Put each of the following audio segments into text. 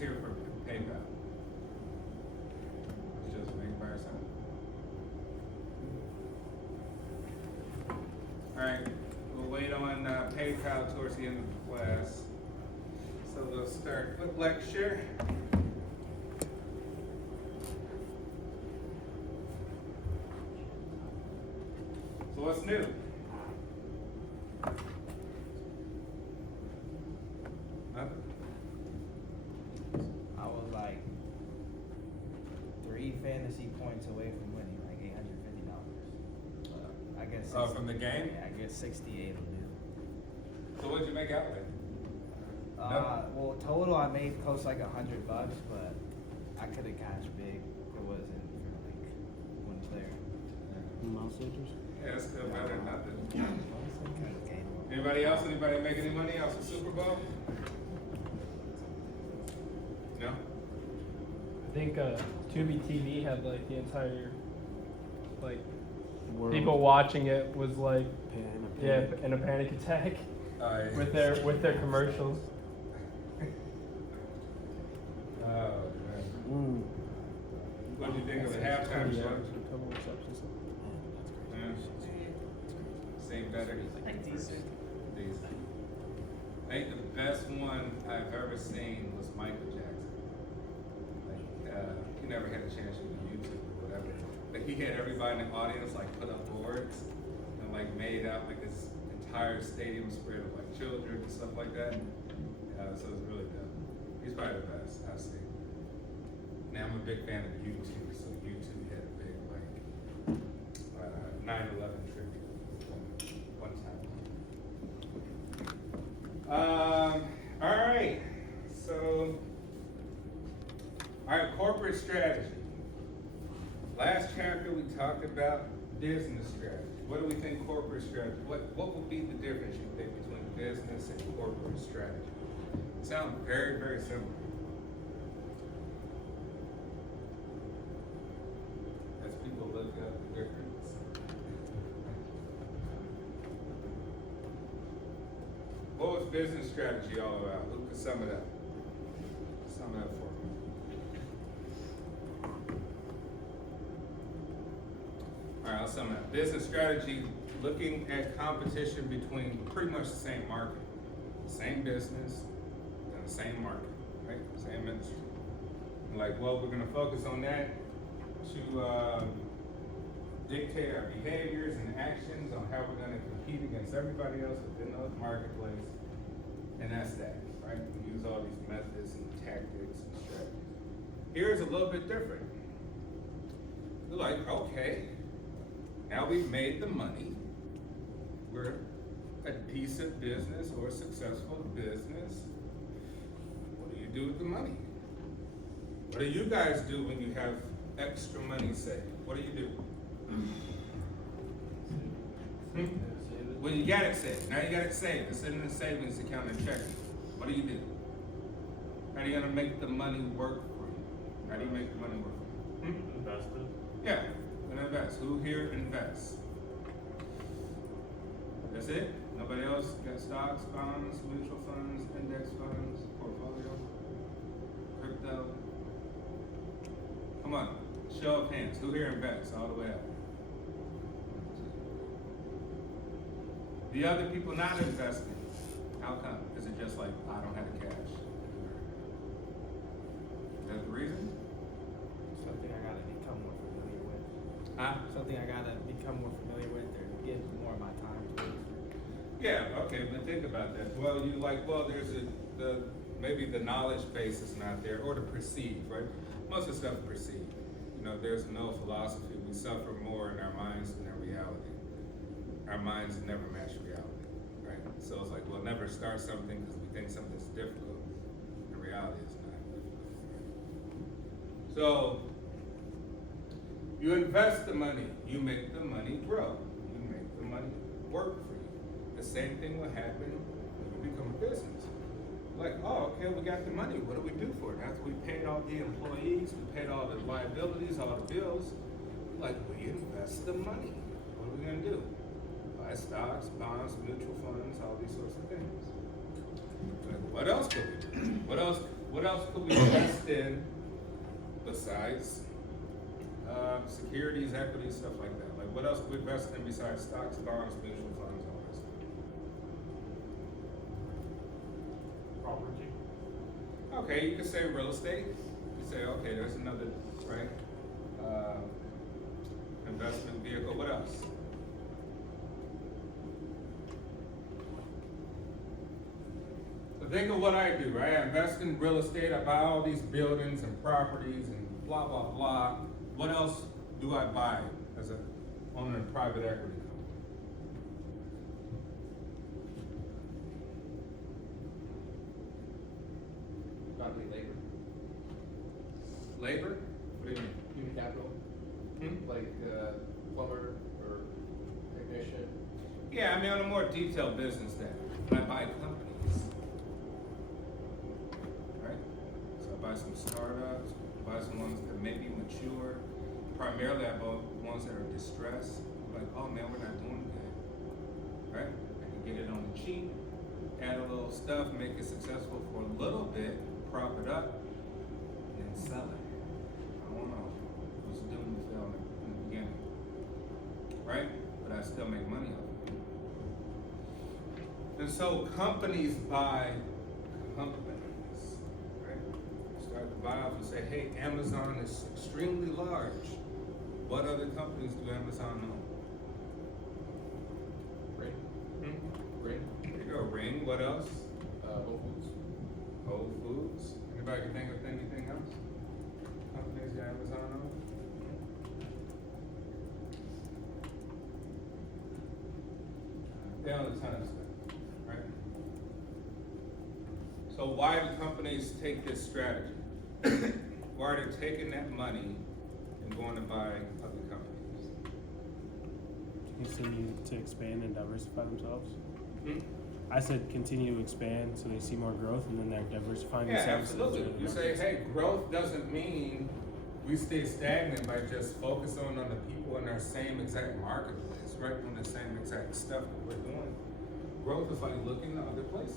here for PayPal? It's just me by yourself. All right, we'll wait on PayPal towards the end of the class. So we'll start with lecture. So what's new? Nothing? I was like 3 fantasy points away from winning, like $850. I guess. Oh, from the game? Yeah, I guess 68 will do. So what'd you make out with? Well, total I made close to like $100, but I could have cashed big. It wasn't for like one player. Mouse Centers? Yeah, that's still better than nothing. Kind of gained a little. Anybody else? Anybody make any money off the Super Bowl? No? I think Tubi TV had like the entire, like, World. people watching it was like, yeah, Panic. in a panic attack Yeah. with their commercials. Oh, man. What do you think of the halftime Yeah. show? Couple exceptions. Same better? Decent. Decent. I think the best one I've ever seen was Michael Jackson. Like, he never had a chance to do YouTube or whatever. But he had everybody in the audience like put up boards and like made out like this entire stadium spread of like children and stuff like that. So it was really dope. He's probably the best I've seen. Now I'm a big fan of YouTube, so YouTube had a big like 9/11 tribute one time. All right. So, all right, corporate strategy. Last chapter we talked about business strategy. What do we think corporate strategy? What would be the difference you think between business and corporate strategy? It sounds very, very similar. As people look up the difference. What was business strategy all about? Who could sum it up? Sum it up for me. All right, I'll sum it up. Business strategy, looking at competition between pretty much the same market, same business, and the same market, right? Same industry. Like, well, we're gonna focus on that to dictate our behaviors and actions on how we're gonna compete against everybody else within the marketplace. And that's that, right? We use all these methods and tactics and strategies. Here's a little bit different. We're like, okay, now we've made the money. We're a decent business or a successful business. What do you do with the money? What do you guys do when you have extra money saved? What do you do? Well, you got it saved. Now you got it saved. It's in the savings account and checking. What do you do? How are you gonna make the money work for you? How do you make the money work for you? Invested. Yeah, gonna invest. Who here invests? That's it? Nobody else got stocks, bonds, mutual funds, index funds, portfolio, crypto? Come on, show of hands. Who here invests all the way up? The other people not investing, how come? Is it just like, I don't have the cash? Is that the reason? Something I gotta become more familiar with. Huh? Something I gotta become more familiar with or give more of my time to. Yeah, okay, but think about that. Well, you like, well, there's maybe the knowledge base is not there, or the perceived, right? Most of the stuff perceived. You know, there's no philosophy. We suffer more in our minds than in reality. Our minds never match reality, right? So it's like, we'll never start something because we think something's difficult. In reality, it's not difficult. So, you invest the money, you make the money grow. You make the money work for you. The same thing will happen when you become a business. Like, oh, okay, we got the money. What do we do for it? After we paid all the employees, we paid all the liabilities, all the bills, like, we invest the money. What are we gonna do? Buy stocks, bonds, mutual funds, all these sorts of things. Like, what else could we do? What else What else could we invest in besides securities, equities, stuff like that? Like, what else could we invest in besides stocks, bonds, mutual funds, all that stuff? Property. Okay, you could say real estate. You could say, okay, there's another, right? Investment vehicle. What else? So think of what I do, right? I invest in real estate. I buy all these buildings and properties and blah, blah, blah. What else do I buy as a owner in private equity company? Probably labor. Labor? What do you mean? Human capital, Hmm? like plumber or technician. Yeah, I mean, on a more detailed business then, when I buy companies, right? So I buy some startups, buy some ones that may be mature. Primarily, I buy ones that are distressed. Like, oh man, we're not doing good, right? I can get it on the cheap, add a little stuff, make it successful for a little bit, prop it up, and then sell it. I don't know. It was doomed to fail in the beginning, right? But I still make money off of it. And so companies buy companies, right? Start to buy off and say, hey, Amazon is extremely large. What other companies do Amazon own? Ring. Ring. There you go, Ring. What else? Whole Foods. Whole Foods. Anybody can think of anything else? Companies that Amazon owns? They own a ton of stuff, right? So why do companies take this strategy? Why are they taking that money and going to buy other companies? Continue to expand and diversify themselves. Hmm? I said continue to expand so they see more growth and then they're diversifying Yeah, themselves. absolutely. You say, hey, growth doesn't mean we stay stagnant by just focusing on the people in our same exact marketplace, right? On the same exact stuff that we're doing. Growth is like looking to other places.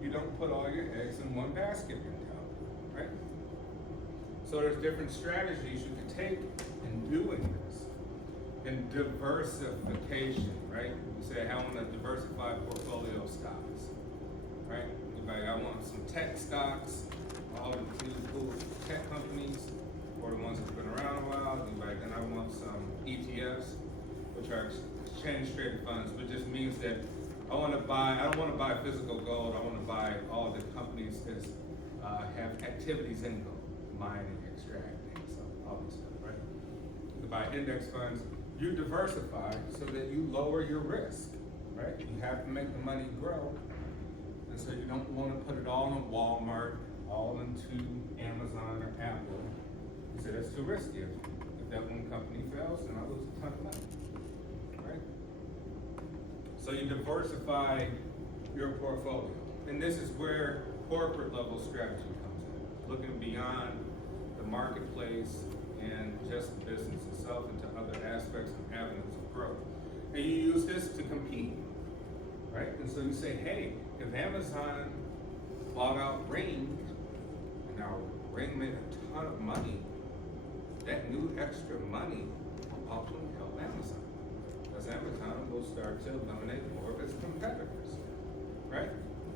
You don't put all your eggs in one basket in town, right? So there's different strategies you can take in doing this. And diversification, right? You say, I want a diversified portfolio of stocks, right? Anybody, I want some tech stocks, all the really cool tech companies, or the ones that's been around a while. Anybody, then I want some ETFs, which are exchange traded funds, which just means that I don't want to buy physical gold, I want to buy all the companies that have activities in gold, mining, extracting, so all this stuff, right? You buy index funds. You diversify so that you lower your risk, right? You have to make the money grow, and so you don't want to put it all in Walmart, all into Amazon or Apple. You say that's too risky. If that one company fails, then I lose a ton of money, right? So you diversify your portfolio, and this is where corporate level strategy comes in, looking beyond the marketplace and just the business itself into other aspects and avenues of growth. And you use this to compete, right? And so you say, hey, if Amazon bought out Ring, and now Ring made a ton of money, that new extra money will ultimately help Amazon. Because Amazon will start to eliminate more of its competitors, right?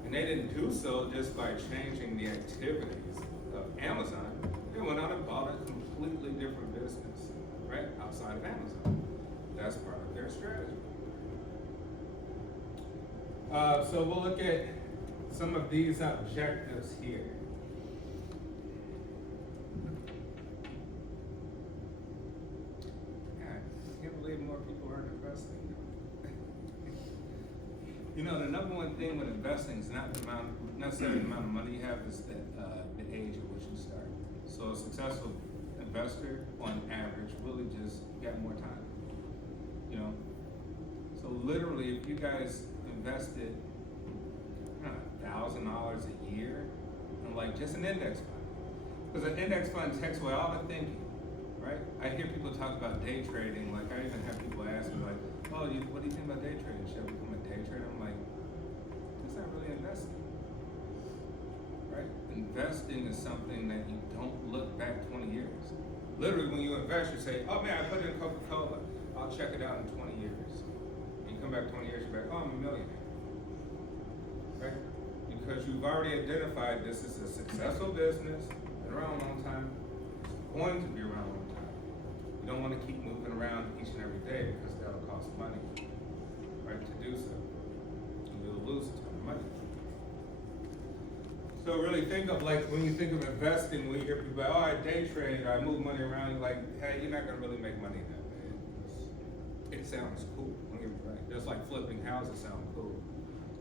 And they didn't do so just by changing the activities of Amazon. They went out and bought a completely different business, right, outside of Amazon. That's part of their strategy. So we'll look at some of these objectives here. God, I can't believe more people aren't investing. You know, the number one thing with investing is not necessarily the amount of money you have, is that the age at which you start. So a successful investor, on average, really just got more time. You know, so literally, if you guys invested $1,000 a year in like just an index fund, because an index fund takes away all the thinking, right? I hear people talk about day trading. Like I even have people ask me like, "Oh, what do you think about day trading? Should I become a day trader?" I'm like, that's not really investing, right? And investing is something that you don't look back 20 years. Literally, when you invest, you say, oh man, I put in Coca-Cola. I'll check it out in 20 years. And you come back 20 years, you're like, oh, I'm a millionaire. Right? Because you've already identified this is a successful business, been around a long time, it's going to be around a long time. You don't want to keep moving around each and every day because that'll cost money, right, to do so. You'll lose a ton of money. So really think of, like, when you think of investing, when you hear people, oh, I day trade, or I move money around, you're like, hey, you're not gonna really make money that way. It sounds cool, don't get me wrong. Just like flipping houses sound cool.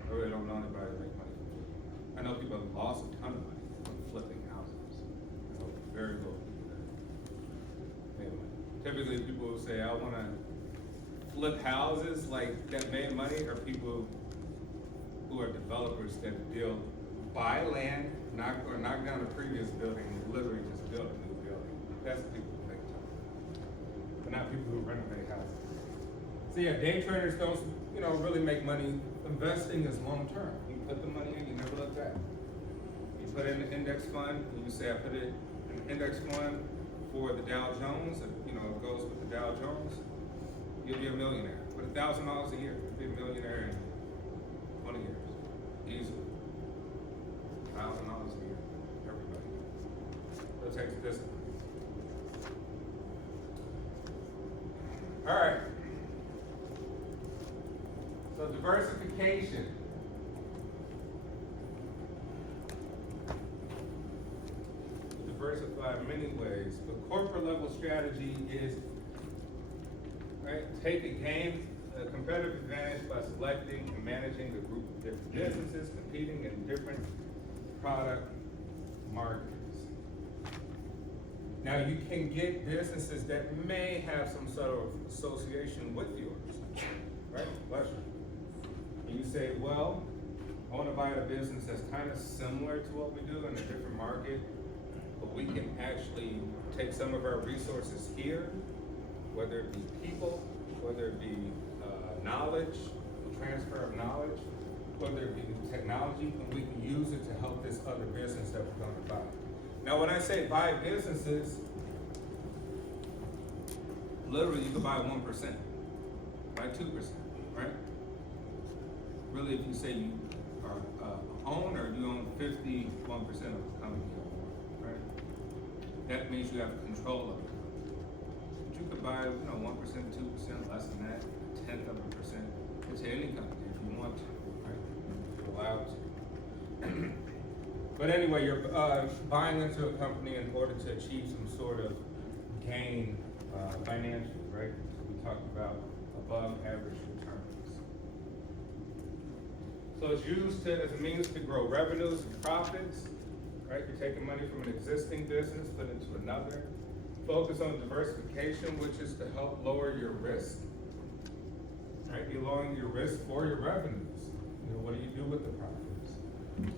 I really don't know anybody that make money from flipping. I know people have lost a ton of money from flipping houses. I know very little people that made money. Typically, people will say, I wanna flip houses like that made money, or people who are developers that buy land, knock down a previous building, and literally just build a new building. That's the people who make time. But not people who renovate houses. So yeah, day traders don't, really make money. Investing is long term. You put the money in, you never look back. You put in an index fund, and you say, I put it in an index fund for the Dow Jones, and it goes with the Dow Jones, you'll be a millionaire. With $1,000 a year, you'll be a millionaire in 20 years, easily. $1,000 a year, everybody. So it takes discipline. All right. So diversification. Diversify in many ways, but corporate level strategy is, right, gain a competitive advantage by selecting and managing a group of different businesses competing in different product markets. Now you can get businesses that may have some sort of association with yours, right? Bless you. And you say, well, I want to buy a business that's kind of similar to what we do in a different market, but we can actually take some of our resources here, whether it be people, whether it be knowledge, transfer of knowledge, whether it be technology, and we can use it to help this other business that we're going to buy. Now, when I say buy businesses, literally you can buy 1%, buy 2%, right? Really, if you say you are an owner, you own 51% of the company, right? That means you have control of it. But you could buy, 1%, 2%, less than that, 1/10 of a percent into any company if you want to, right? You're allowed to. But anyway, you're buying into a company in order to achieve some sort of gain financially, right? So we talked about above average returns. So it's used as a means to grow revenues and profits, right? You're taking money from an existing business, put it into another. Focus on diversification, which is to help lower your risk, right? You're lowering your risk for your revenues. What do you do with the profits?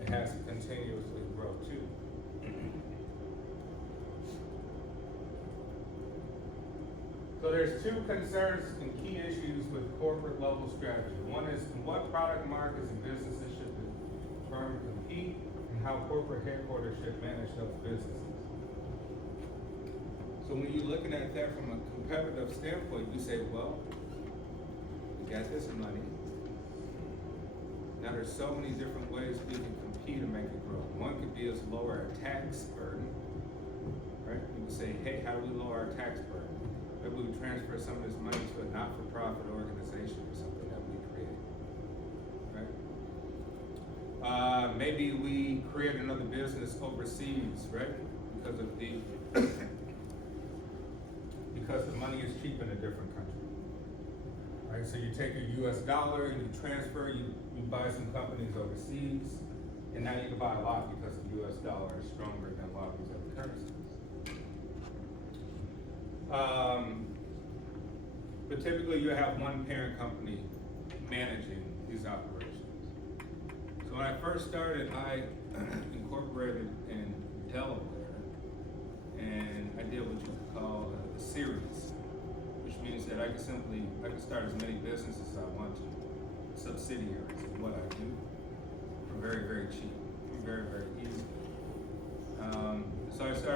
It has to continuously grow too. So there's two concerns and key issues with corporate level strategy. One is in what product markets and businesses should the firm compete, and how corporate headquarters should manage those businesses. So when you're looking at that from a competitive standpoint, you say, well, we got this money. Now there's so many different ways we can compete and make it grow. One could be as lower a tax burden, right? You would say, hey, how do we lower our tax burden? Maybe we transfer some of this money to a not-for-profit organization or something that we create, right? Maybe we create another business overseas, right? Because the money is cheap in a different country. Right, so you take your US dollar and you transfer, you buy some companies overseas, and now you can buy a lot because the US dollar is stronger than a lot of these other currencies. But typically you have one parent company managing these operations. So when I first started, I incorporated in Delaware, and I did what you could call a series, which means that I can start as many businesses as I want to, subsidiaries of what I do, for very, very cheap, very, very easy.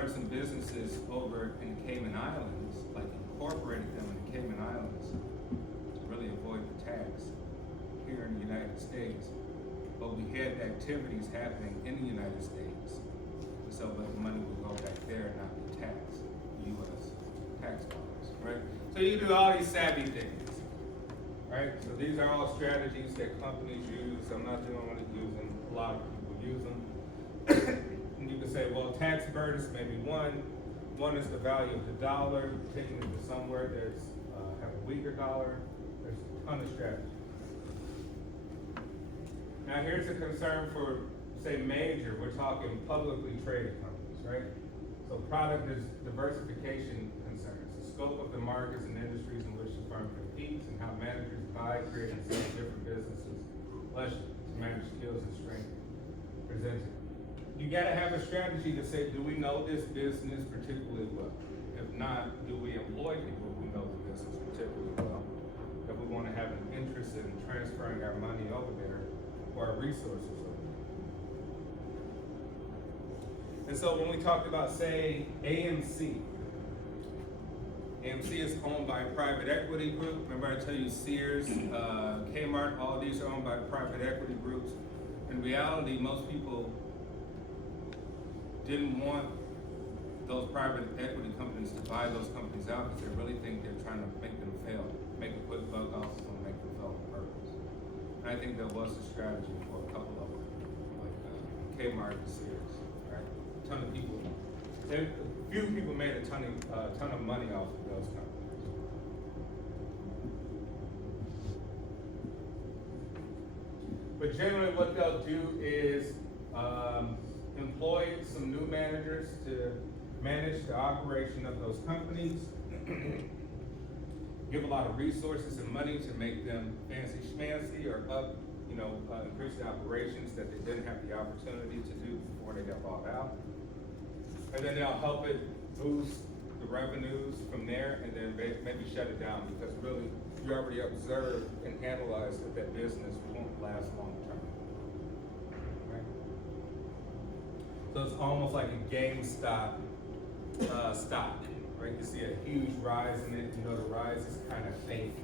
started some businesses over in the Cayman Islands, like incorporated them in the Cayman Islands to really avoid the tax here in the United States. But we had activities happening in the United States, so but the money would go back there and not be taxed, U.S. tax dollars, right? So you do all these savvy things, right? So these are all strategies that companies use. I'm not the only one that use them. A lot of people use them. And you can say, well, tax burdens may be one. One is the value of the dollar, taking it to somewhere that's have a weaker dollar. There's a ton of strategies. Now here's a concern for, say, major, we're talking publicly traded companies, right? So product is diversification concerns, the scope of the markets and industries in which the firm competes and how managers buy, create, and sell different businesses, less to manage skills and strengths presented. You gotta have a strategy to say, do we know this business particularly well? If not, do we employ people who know the business particularly well? If we wanna have an interest in transferring our money over there, or our resources over there. And so when we talked about, say, AMC is owned by a private equity group. Remember I tell you Sears, Kmart, all these are owned by private equity groups. In reality, most people didn't want those private equity companies to buy those companies out because they really think they're trying to make them fail, make a quick buck off of them, make them fail on purpose. And I think that was a strategy for a couple of them, like Kmart and Sears, right? A ton of people, few people made a ton of money off of those companies. But generally what they'll do is employ some new managers to manage the operation of those companies, give a lot of resources and money to make them fancy schmancy or increase the operations that they didn't have the opportunity to do before they got bought out. And then they'll help it boost the revenues from there and then maybe shut it down because really you already observed and analyzed that that business won't last long term. Right? So it's almost like a GameStop stock, right? You see a huge rise in it. You know the rise is kind of fake,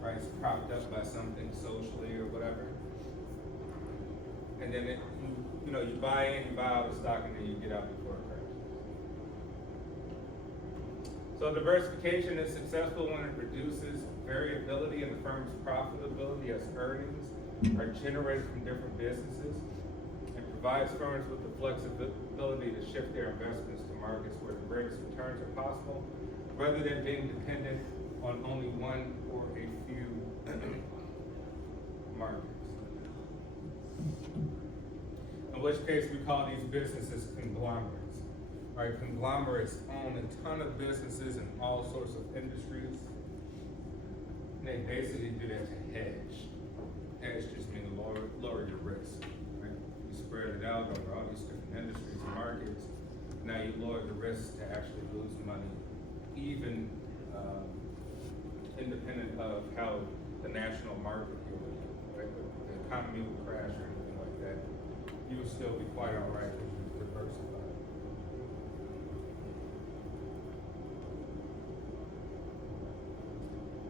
right? It's propped up by something socially or whatever. And then you buy in, you buy out the stock, and then you get out before it crashes. So diversification is successful when it reduces variability in the firm's profitability as earnings are generated from different businesses and provides firms with the flexibility to shift their investments to markets where the greatest returns are possible, rather than being dependent on only one or a few markets. In which case we call these businesses conglomerates. Right? Conglomerates own a ton of businesses in all sorts of industries. And they basically do that to hedge. Hedge just means lower your risk. Right? You spread it out over all these different industries and markets. Now you lower the risk to actually lose money, even independent of how the national market here would do. Right? The economy would crash or anything like that. You would still be quite all right if you diversify.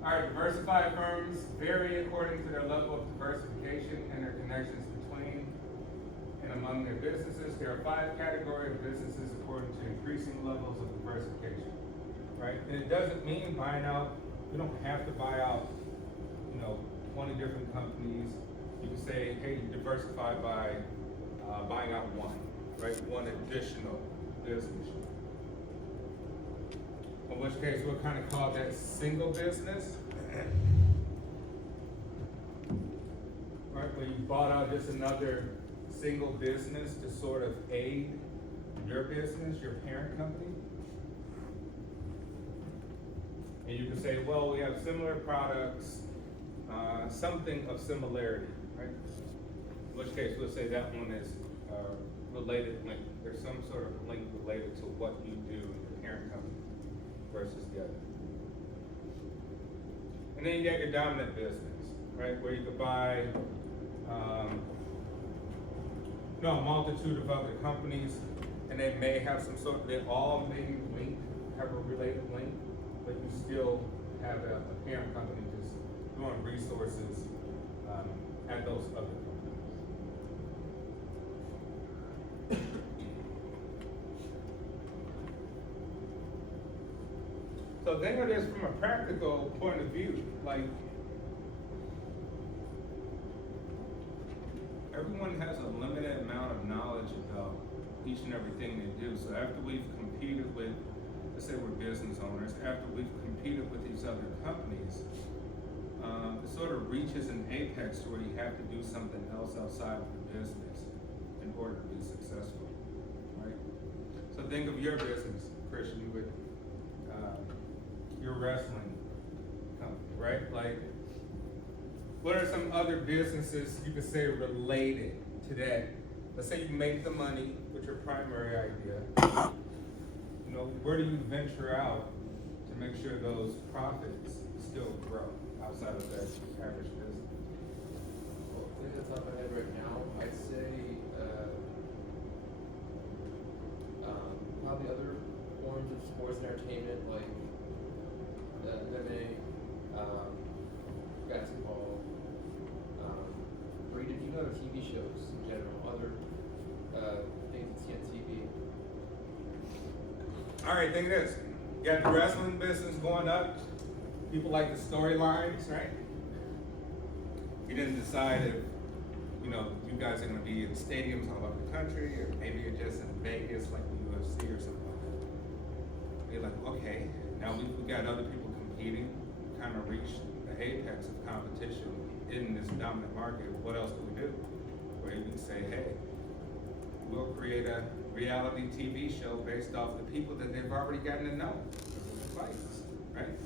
All right, diversified firms vary according to their level of diversification and their connections between and among their businesses. There are 5 categories of businesses according to increasing levels of diversification, right? And it doesn't mean buying out, you don't have to buy out, 20 different companies. You can say, hey, you diversify by buying out one, right? One additional business. In which case, we'll kind of call that single business. Right, where you bought out just another single business to sort of aid your business, your parent company. And you can say, well, we have similar products, something of similarity, right? In which case, we'll say that one is related link. There's some sort of link related to what you do in your parent company versus the other. And then you got your dominant business, right? Where you could buy a multitude of other companies, and and they may have some sort of, they all may link, have a related link, but you still have a parent company just doing resources, at those other companies. So think of this from a practical point of view, like, everyone has a limited amount of knowledge about each and everything they do. So after we've competed with, let's say we're business owners, after we've competed with these other companies, it sort of reaches an apex to where you have to do something else outside of the business in order to be successful, right? So think of your business, Christian, with your wrestling company, right? Like, what are some other businesses you could say related to that? Let's say you make the money with your primary idea. You know, where do you venture out to make sure those profits still grow outside of that average business? Well, thinking off the top of my head right now, I'd say, probably other forms of sports and entertainment, like, MMA, basketball, or even other TV shows in general, other, things you see on TV. All right, think of this. You got the wrestling business going up. People like the storylines, right? You didn't decide if, you know, you guys are gonna be in stadiums all over the country, or maybe you're just in Vegas like the UFC or something like that. You're like, okay, now we got other people competing, kind of reached the apex of competition in this dominant market. What else do we do? Where you can say, hey, we'll create a reality TV show based off the people that they've already gotten to know, the fights, right?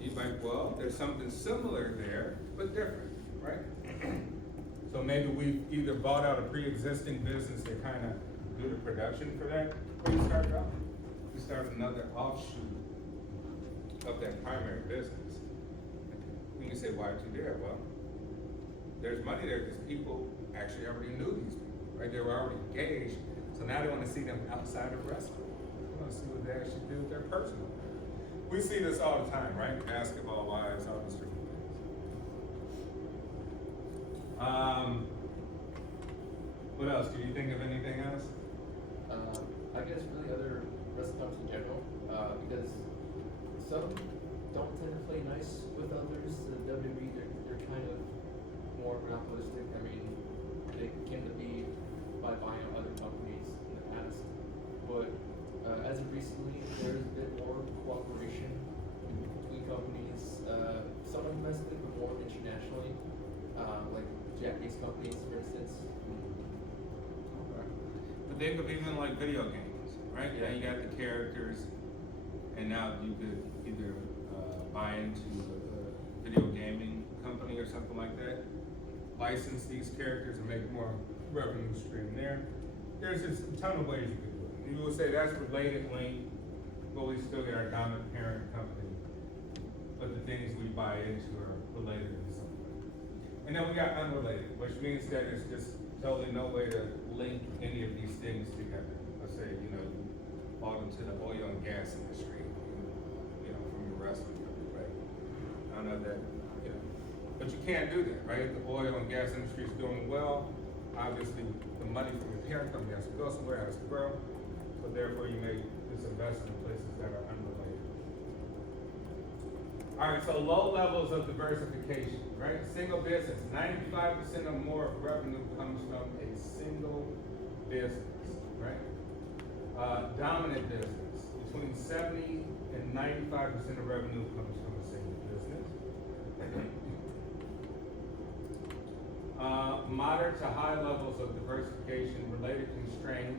You're like, well, there's something similar there, but different, right? So maybe we've either bought out a pre-existing business to kind of do the production for that, or you start out. You start another offshoot of that primary business. And you say, why'd you do that? Well, there's money there because people actually already knew these people, right? They were already engaged, so now they want to see them outside of wrestling. They want to see what they actually do with their personal life. We see this all the time, right? Basketball wise, all these different things. What else? Do you think of anything else? I guess really other wrestling companies in general, because some don't tend to play nice with others. The WWE, they're kind of more monopolistic. I mean, they came to be by buying out other companies in the past, but as of recently, there's a bit more cooperation between companies, somewhat domestically, but more internationally, like Japanese companies, for instance. But think of even like video games, right? Yeah, you got the characters, and now you could either buy into a video gaming company or something like that, license these characters and make more revenue stream there. There's just a ton of ways you could do it. You would say that's related link, but we still get our dominant parent company, but the things we buy into are related in some way. And then we got unrelated, which means that it's just totally no way to link any of these things together. Let's say, you know, you bought into the oil and gas industry, you know, from your wrestling company, right? I know that, you know, but you can't do that, right? The oil and gas industry is doing well. Obviously, the money from your parent company has to go somewhere, has to grow. So therefore, you make this investment in places that are unrelated. All right, so low levels of diversification, right? Single business, 95% or more of revenue comes from a single business, right? Dominant business, between 70 and 95% of revenue comes from a single business. Moderate to high levels of diversification, related constraint.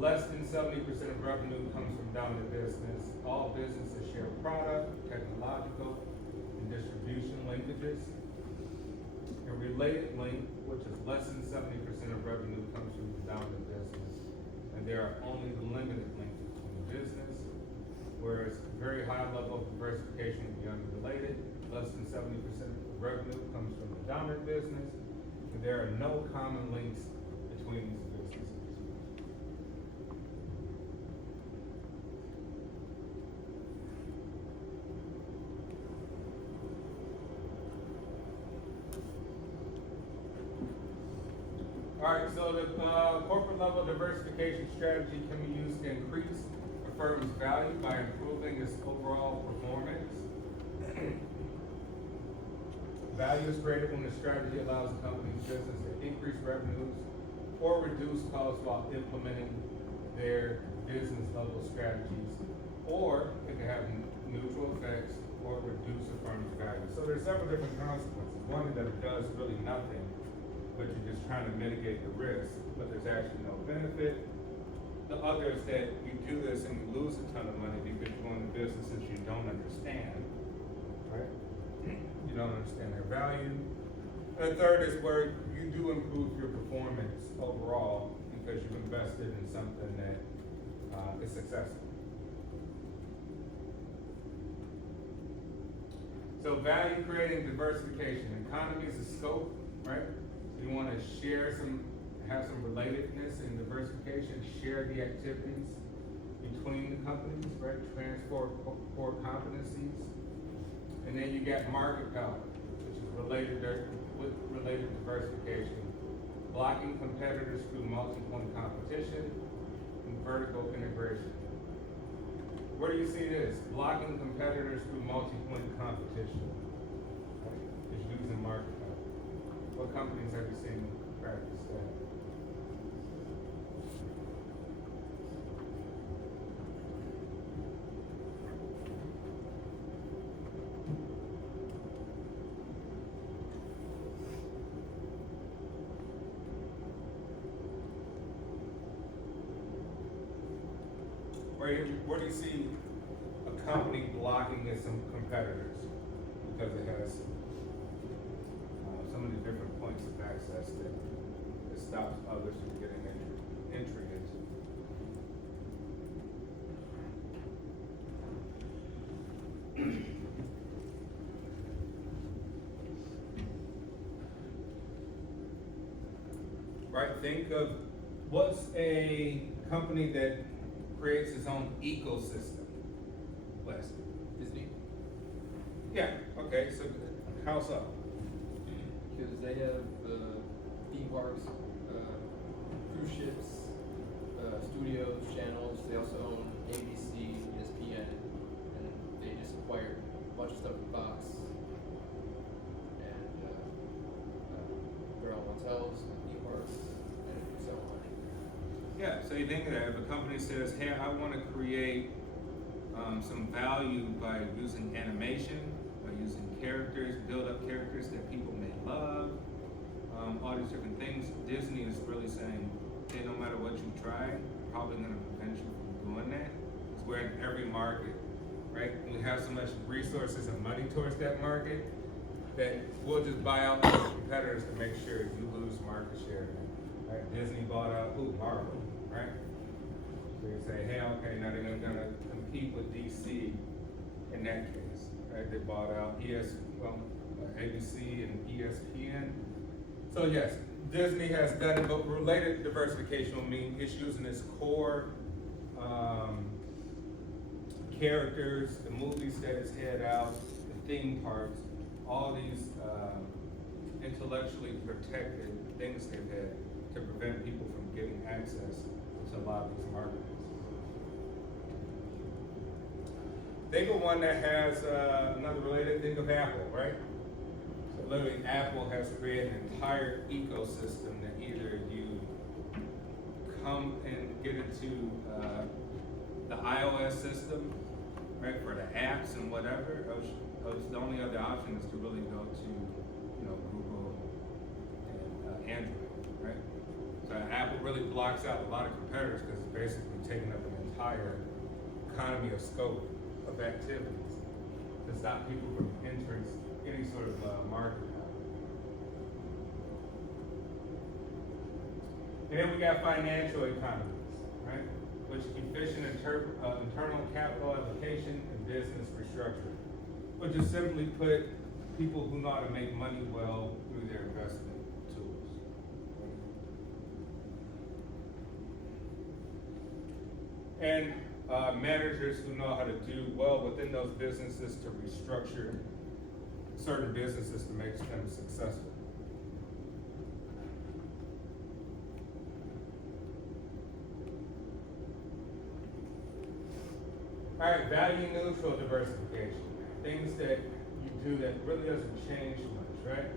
Less than 70% of revenue comes from dominant business. All businesses share product, technological, and distribution linkages. A related link, which is less than 70% of revenue, comes from the dominant business. And there are only limited links between business, whereas very high level of diversification would be unrelated. Less than 70% of revenue comes from the dominant business. And there are no common links between these businesses. Alright, so the corporate level diversification strategy can be used to increase a firm's value by improving its overall performance. Value is created when the strategy allows a company's business to increase revenues or reduce costs while implementing their business level strategies, or it can have neutral effects or reduce a firm's value. So there's several different consequences. One is that it does really nothing, but you're just trying to mitigate the risk, but there's actually no benefit. The other is that you do this and you lose a ton of money because you're going to businesses you don't understand, right? You don't understand their value. And the third is where you do improve your performance overall because you've invested in something that is successful. So value creating diversification, economies of scope, right? You want to have some relatedness and diversification, share the activities between the companies, right? Transfer core competencies. And then you got market power, which is related diversification, blocking competitors through multi-point competition and vertical integration. Where do you see this? Blocking competitors through multi-point competition. Right? Is using market power. What companies have you seen practice that? Where do you see a company blocking its competitors because it has so many different points of access that it stops others from getting entry into? Right, think of what's a company that creates its own ecosystem. Wes? Disney, Yeah, okay, so how so? because they have theme parks, cruise ships, studios, channels. They also own ABC, ESPN, and they just acquired a bunch of stuff from Fox. And their own hotels, theme parks, and so on. Yeah, so you think that if a company says, hey, I want to create some value by using animation, by using characters, build up characters that people may love, all these different things, Disney is really saying, hey, no matter what you try, probably going to prevent you from doing that. Because we're in every market, right? We have so much resources and money towards that market that we'll just buy out those competitors to make sure you lose market share. Right? Disney bought out Marvel, right? So you say, hey, okay, now they're gonna compete with DC in that case, right? They bought out ABC and ESPN. So yes, Disney has done it, but related diversification will mean it's using its core characters, the movies that it's had out, the theme parks, all these intellectually protected things they've had to prevent people from getting access to a lot of these markets. Think of one that has another related, think of Apple, right? So literally Apple has created an entire ecosystem that either you come and get into the iOS system, right, for the apps and whatever, the only other option is to really go to, Google and Android, right? So Apple really blocks out a lot of competitors because it's basically taking up an entire economy of scope of activities to stop people from entering any sort of market. And then we got financial economies, right? Which efficient internal capital allocation and business restructuring, which is simply put, people who know how to make money well through their investment tools. And managers who know how to do well within those businesses to restructure certain businesses to make them successful. Alright, value neutral diversification, things that you do that really doesn't change much, right?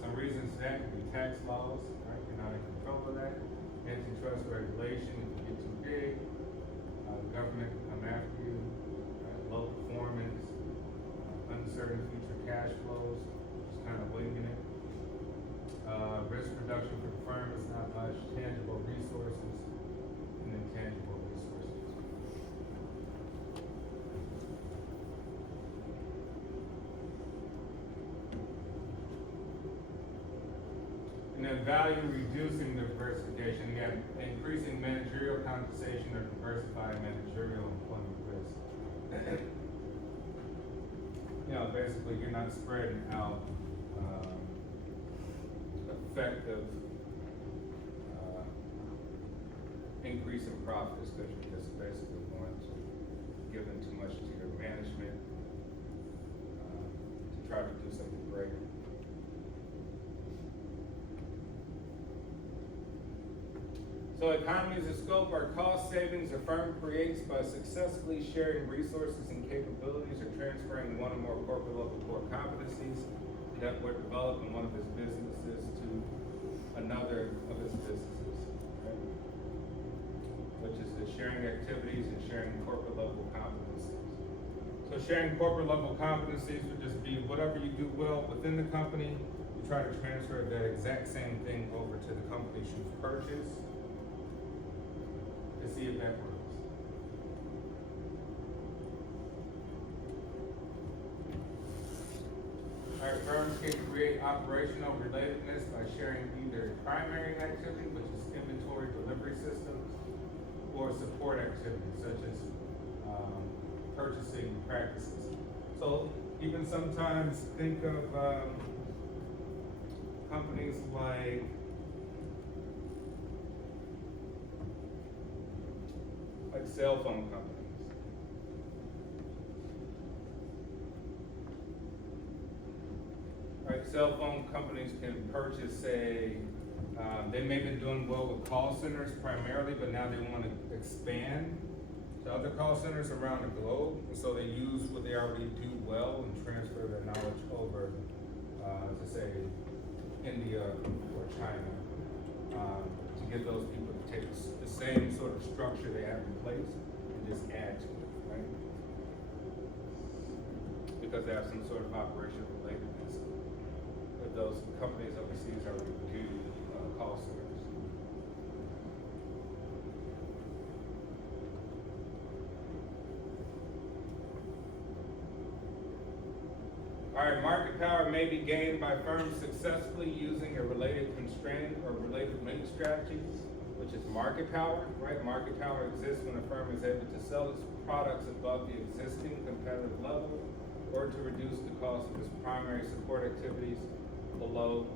Some reasons for that could be tax laws, right, you're not in control of that. Antitrust regulation, if you get too big, the government can come after you, right? Low performance, uncertain future cash flows, just kind of winging it. Risk reduction for the firm is not much, tangible resources and intangible resources. And then value reducing diversification, again, increasing managerial compensation or diversifying managerial employment risk. You know, basically, you're not spreading out effective increase in profits because you're just basically going to giving too much to your management to try to do something greater. So economies of scope are cost savings a firm creates by successfully sharing resources and capabilities or transferring one or more corporate level core competencies that were developed in one of its businesses to another of its businesses, right? Which is the sharing activities and sharing corporate level competencies. So sharing corporate level competencies would just be whatever you do well within the company, you try to transfer that exact same thing over to the companies you've purchased to see if that works. Alright, firms can create operational relatedness by sharing either primary activity, which is inventory delivery systems, or support activities such as purchasing practices. So even sometimes think of companies like cell phone companies. Right, cell phone companies can purchase, say, they may have been doing well with call centers primarily, but now they want to expand to other call centers around the globe. And so they use what they already do well and transfer their knowledge over to say India or China to get those people to take the same sort of structure they have in place and just add to it, right? Because they have some sort of operational relatedness with those companies overseas already do call centers. Alright, market power may be gained by firms successfully using a related constraint or related link strategy, which is market power, right? Market power exists when a firm is able to sell its products above the existing competitive level or to reduce the cost of its primary support activities below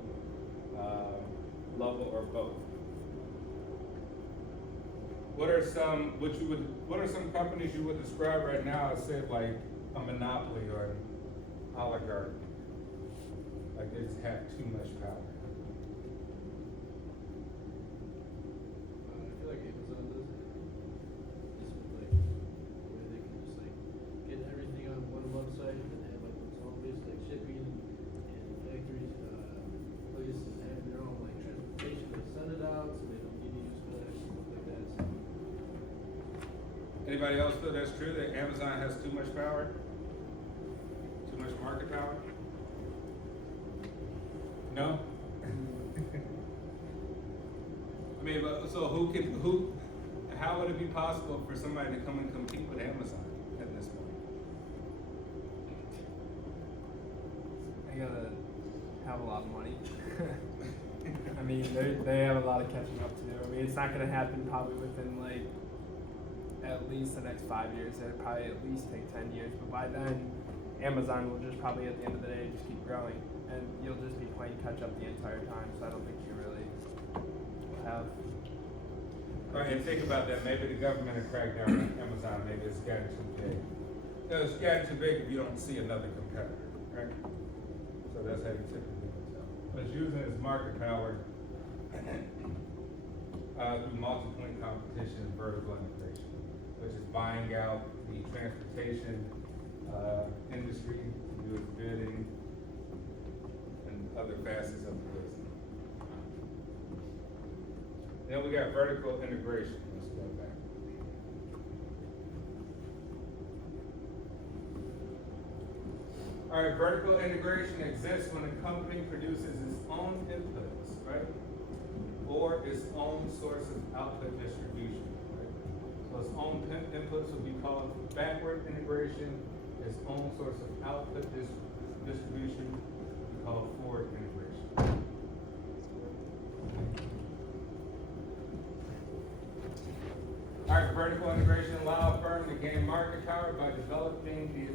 level or both. What are some companies you would describe right now as, say, like a monopoly or an oligarchy? Like they just have too much power. I feel like Amazon does it. Just with like, where they can just like get everything on one website and then have like its own base, like shipping and factories, places and have their own like transportation to send it out, so they don't need to use FedEx and stuff like that. So, Anybody else feel that's true, that Amazon has too much power? Too much market power? No? I mean, but, so how would it be possible for somebody to come and compete with Amazon at this point? They gotta have a lot of money. I mean, they have a lot of catching up to do. I mean, it's not gonna happen probably within like at least the next 5 years. It'll probably at least take 10 years. But by then, Amazon will just probably at the end of the day just keep growing, and you'll just be playing catch up the entire time. So I don't think you really will have. Right, and think about that, maybe the government will crack down on Amazon, maybe it's gotten too big. No, it's gotten too big if you don't see another competitor, right? So that's how you typically tell. But it's using its market power through multi-point competition and vertical integration. which is buying out the transportation, industry to do its bidding and other facets of the business. Then we got vertical integration. Let's go back. All right, vertical integration exists when a company produces its own inputs, right? Or its own source of output distribution, right? So its own inputs would be called backward integration. Its own source of output distribution would be called forward integration. All right, vertical integration allows a firm to gain market power by developing the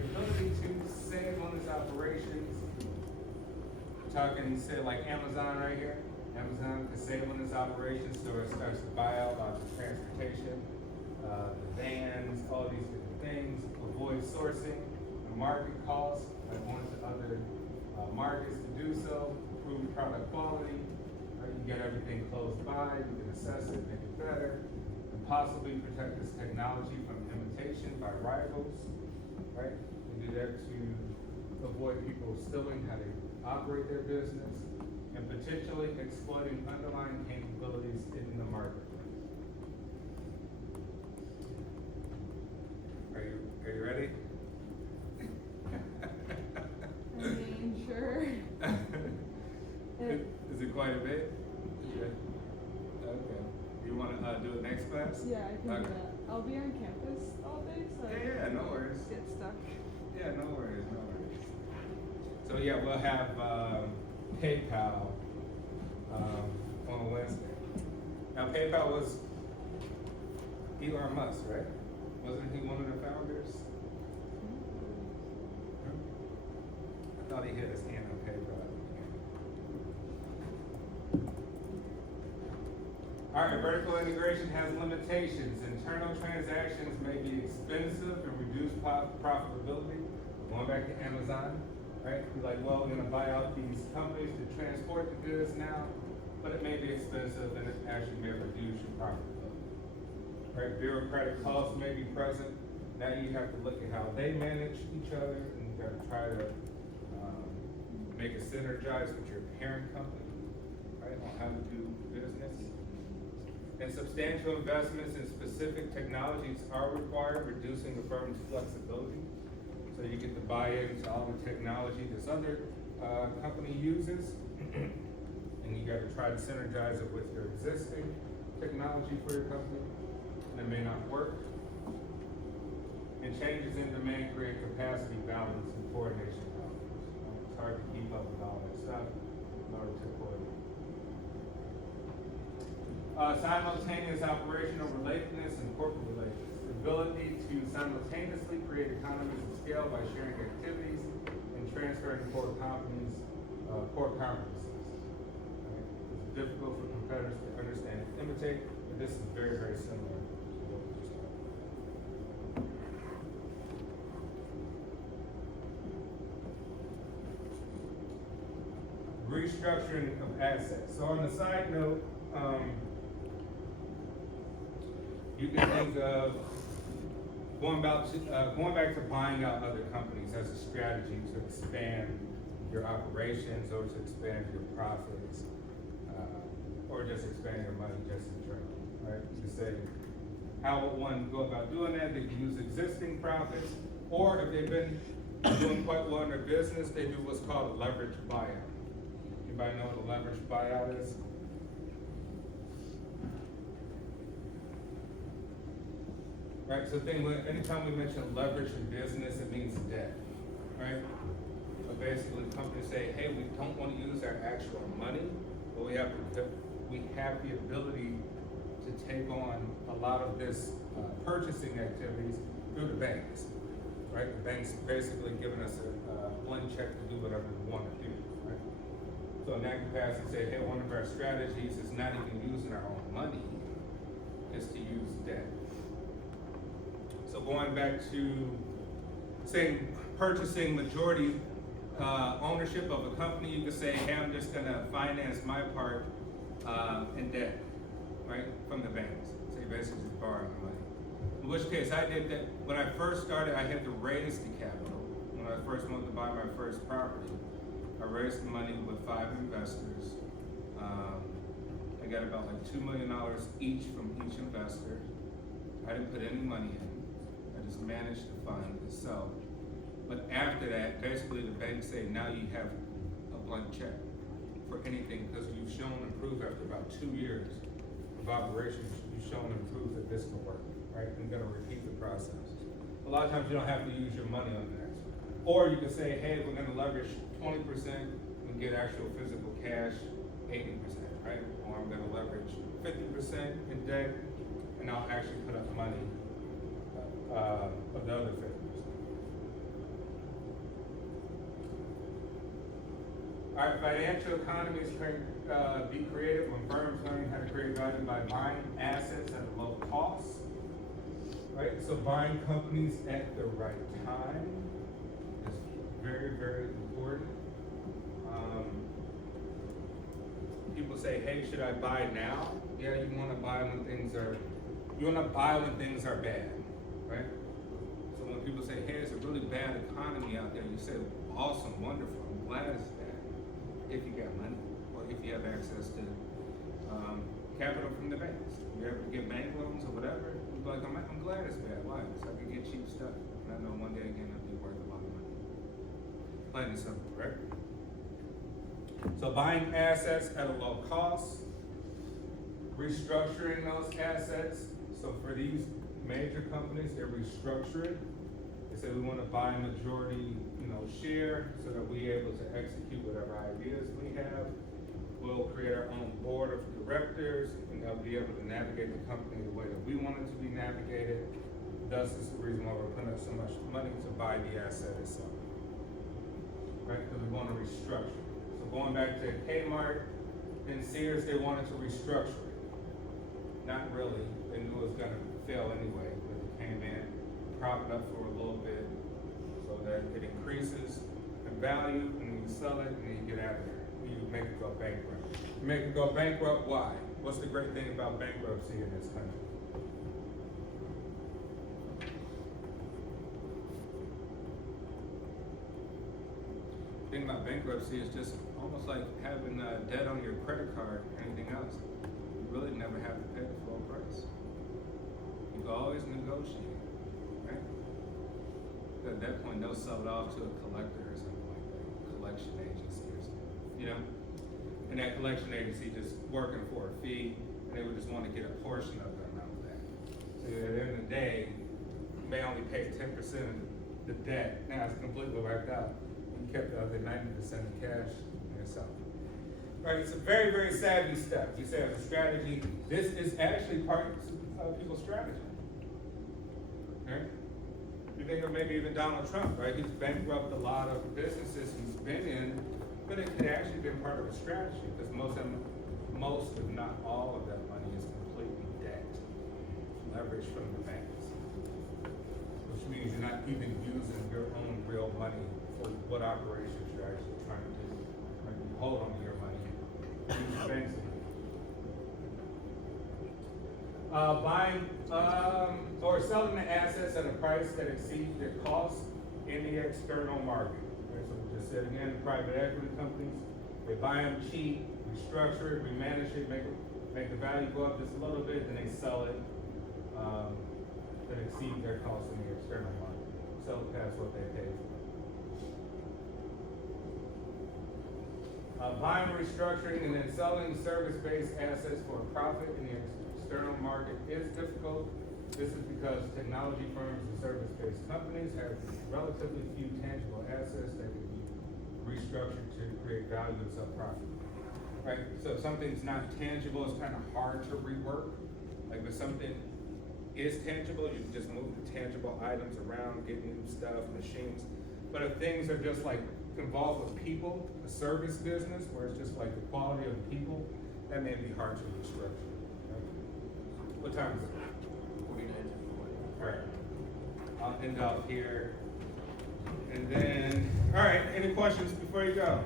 ability to save on its operations. We're talking, say, like Amazon right here. Amazon can save on its operations, so it starts to buy out lots of transportation, the vans, all these different things, avoid sourcing, the market costs, by going to other markets to do so, improve product quality, right? You get everything close by, you can assess it, make it better, and possibly protect this technology from imitation by rivals, right? We do that to avoid people stealing how they operate their business, and potentially exploiting underlying capabilities in the marketplace. Are you ready? I mean, sure. Is it quite a bit? Yeah. Okay. You wanna do it next class? Yeah, I can Okay. do that. I'll be on campus all day, so I Yeah, no worries. get stuck. Yeah, no worries, no worries. So yeah, we'll have PayPal on Wednesday. Now PayPal was Elon Musk, right? Wasn't he one of the founders? I thought he hit his hand on PayPal at the beginning. All right, vertical integration has limitations. Internal transactions may be expensive and reduce profitability. Going back to Amazon, right? You're like, well, we're gonna buy out these companies to transport the goods now, but it may be expensive and it actually may reduce your profitability. Right, bureaucratic costs may be present. Now you have to look at how they manage each other, and you gotta try to make it synergize with your parent company, right, on how to do business. And substantial investments in specific technologies are required, reducing the firm's flexibility. So you get to buy into all the technology this other company uses, and you gotta try to synergize it with your existing technology for your company, and it may not work. And changes in demand create capacity balance and coordination problems. It's hard to keep up with all that stuff in order to coordinate. Simultaneous operational relatedness and corporate relatedness. The ability to simultaneously create economies of scale by sharing activities and transferring core competencies. Right? It's difficult for competitors to understand and imitate, but this is very, very similar to what we just talked about. Restructuring of assets. So on the side note, you can think of going back to buying out other companies as a strategy to expand your operations or to expand your profits, or just expand your money just internally, right? You say, how would one go about doing that? They can use existing profits, or if they've been doing quite well in their business, they do what's called a leverage buyout. Anybody know what a leverage buyout is? Right, so anytime we mention leverage in business, it means debt, right? So basically, companies say, hey, we don't want to use our actual money, but we have the ability to take on a lot of this purchasing activities through the banks, right? The banks basically giving us a blank check to do whatever we want to do, right? So in that capacity, say, hey, one of our strategies is not even using our own money, is to use debt. So going back to, say, purchasing majority ownership of a company, you could say, hey, I'm just gonna finance my part in debt, right, from the banks. So you're basically just borrowing the money. In which case, I did that, when I first started, I had to raise the capital. When I first wanted to buy my first property, I raised the money with 5 investors. I got about like $2 million each from each investor. I didn't put any money in. I just managed the fund itself. But after that, basically the bank said, now you have a blank check for anything, because you've shown and proved after about 2 years of operations, you've shown and proved that this can work, right? I'm gonna repeat the process. A lot of times you don't have to use your money on the next one. Or you can say, hey, we're gonna leverage 20% and get actual physical cash 80%, right? Or I'm gonna leverage 50% in debt and I'll actually put up money of the other 50%. All right, financial economies be creative when firms learn how to create value by buying assets at a low cost. Right, so buying companies at the right time is very, very important. People say, hey, should I buy now? Yeah, you wanna buy when things are bad, right? So when people say, hey, it's a really bad economy out there, you say, awesome, wonderful, I'm glad it's bad. If you got money, or if you have access to capital from the banks. If you're able to get bank loans or whatever, you'd be like, I'm glad it's bad. Why? So I can get cheap stuff. And I know one day again it'll be worth a lot of money. Plain and simple, right? So buying assets at a low cost, restructuring those assets. So for these major companies, they restructure it. They say we want to buy a majority, share so that we're able to execute whatever ideas we have. We'll create our own board of directors, and they'll be able to navigate the company the way that we want it to be navigated. Thus is the reason why we're putting up so much money to buy the asset itself. Right? Because we want to restructure. So going back to Kmart and Sears, they wanted to restructure it. Not really. They knew it was going to fail anyway, but they came in, propped it up for a little bit so that it increases in value, and then you sell it, and then you get out of there. You make it go bankrupt. You make it go bankrupt, why? What's the great thing about bankruptcy in this country? The thing about bankruptcy is just almost like having debt on your credit card or anything else. You really never have to pay the full price. You can always negotiate, right? At that point, they'll sell it off to a collector or something like that, collection agency or something, And that collection agency just working for a fee, and they would just want to get a portion of the amount of that. So at the end of the day, you may only pay 10% of the debt. Now it's completely wiped out. You kept the other 90% in cash yourself. Right, it's a very, very savvy step. We say as a strategy, this is actually part of people's strategy. Right? You think of maybe even Donald Trump, right? He's bankrupted a lot of businesses he's been in, but it could actually been part of a strategy, because most if not all of that money is completely debt, leverage from the banks. Which means you're not even using your own real money for what operations you're actually trying to do. Right? You hold on to your money, use the banks. Buying or selling the assets at a price that exceeds their cost in the external market. Okay, so we just said again, private equity companies, they buy them cheap, restructure it, remanage it, make the value go up just a little bit, then they sell it that exceeds their cost in the external market. Sell it past what they paid for. Buying, restructuring, and then selling service-based assets for a profit in the external market is difficult. This is because technology firms and service-based companies have relatively few tangible assets that can be restructured to create value and sell profit. Right? So if something's not tangible, it's kind of hard to rework. Like if something is tangible, you can just move the tangible items around, get new stuff, machines. But if things are just like involved with people, a service business, where it's just like the quality of the people, that may be hard to restructure. Right? What time is it? 49 to 40. All right. I'll end off here. And then, all right, any questions before you go?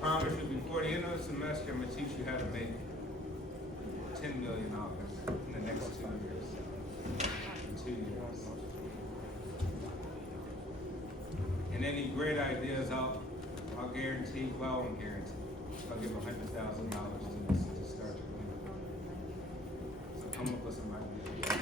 Promise you before the end of the semester, I'm gonna teach you how to make $10 million in the next 2 years. In 2 years. And any great ideas, I'll guarantee, well, I won't guarantee, I'll give $100,000 to start your company. So come up with some ideas.